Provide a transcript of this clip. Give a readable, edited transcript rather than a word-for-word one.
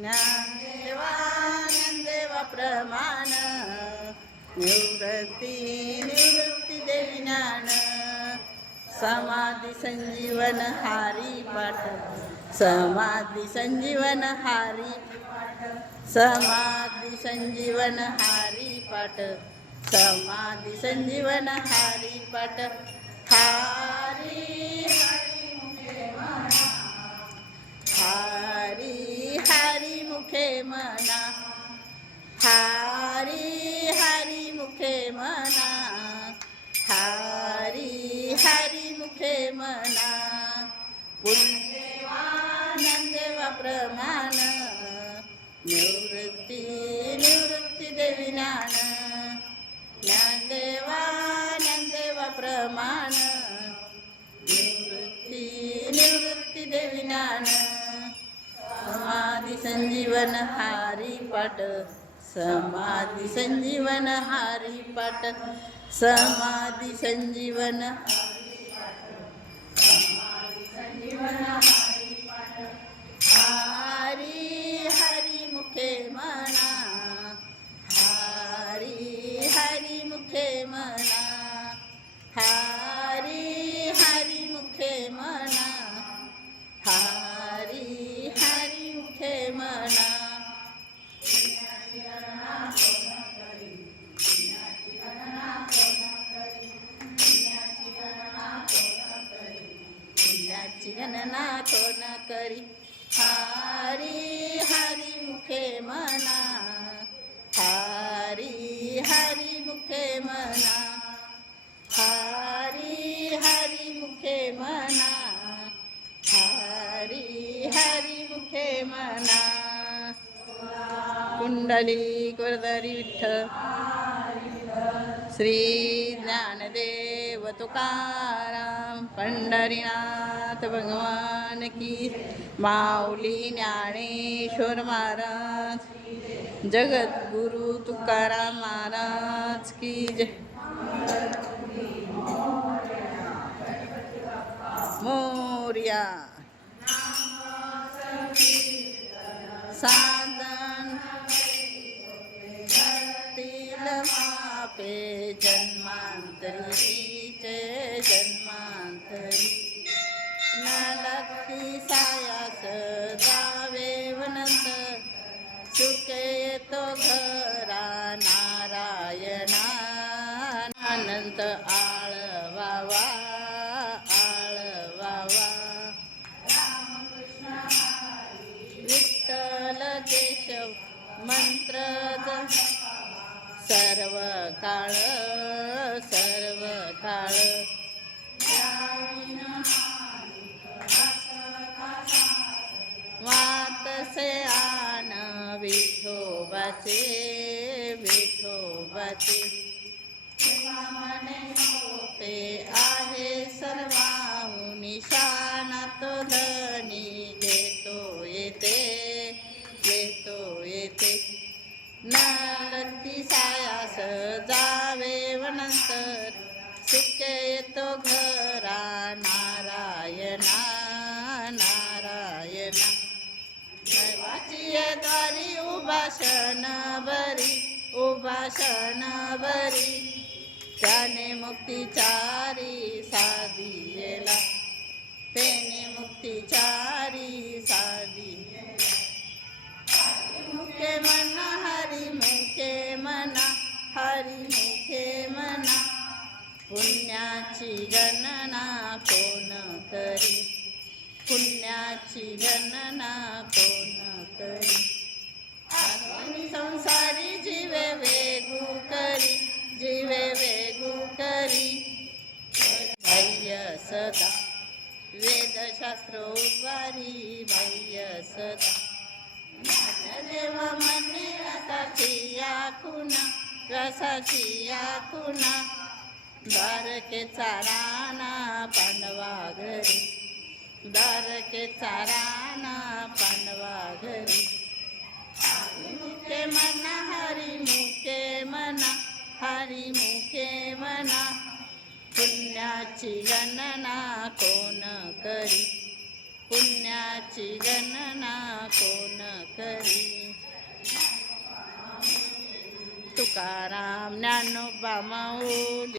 ज्ञानदेवा प्रमाण निवृत्ती देवी ज्ञान समाधी संजीवन हारी पाठ समाधी संजीवन हारी समाधी संजीवन हारी पाठ समाधी संजीवन हारी पाठ हारी हारी हारी मुखे मना हारी हारी मुखे मना हारी हारी मुखे मना पुण्यदेवा प्रमाण निवृत्ती देवी ज्ञान ज्ञानदेवा प्रमाण निवृत्ती देवी ज्ञान समाधी संजीवन हारी पाठ समाधी संजीवन हारी पाठ समाधी संजीवन हारी हरी मुखे मना हारी हरी मुखे मना हारी हरी मुखे मना हारी हरी मुखे मना पुण्याची गणना कोण करी हारी हरी मुखे मना हारी हरी मुखे मना हारी हरी मुखे मना हारी हरी मुखे मना कुंडलिक वरदारी विठ्ठल श्री ज्ञानदेव तुकाराम पंढरीनाथ भगवान की माऊली ज्ञानेश्वर महाराज जगद्गुरु तुकाराम महाराज की जय मोरया साधन भक्तील मापे जन्मांतरीचे जन्मांतरी न लक्ष्मी सायास जावे वनंतर सुखे येतो घरा नारायणा अनंत आळवावा विठ्ठल केशव मंत्र सर्व काळ वातसे आन विठोबाचे मने सोपे आहे सर्वाहून निशाणात धनी घेतो येते न लक्ष्मी सायास जावे वनंतर सुखे येतो घरा नारायणा देवाची द्वारी उभाषण बरी त्याने मुक्तीचारी साधियेला त्याने मुक्तीचारी साधियेला मुखे मना हरी मुखे मना पुण्याची गणना कोण करी संसारी जीवे वेगू करी भय्य सदा वेदशास्त्र उद्वारी भय्य सदा देव मने रसाची या खुना द्वारके चाराना पांडवा घरी द्वारके चाराना पांडवा घरी मुखे मना हरी मुखे मना पुण्याची गणना कोण करी पुण्याची गणना कोण करी तुकाराम ज्ञानोबा माऊली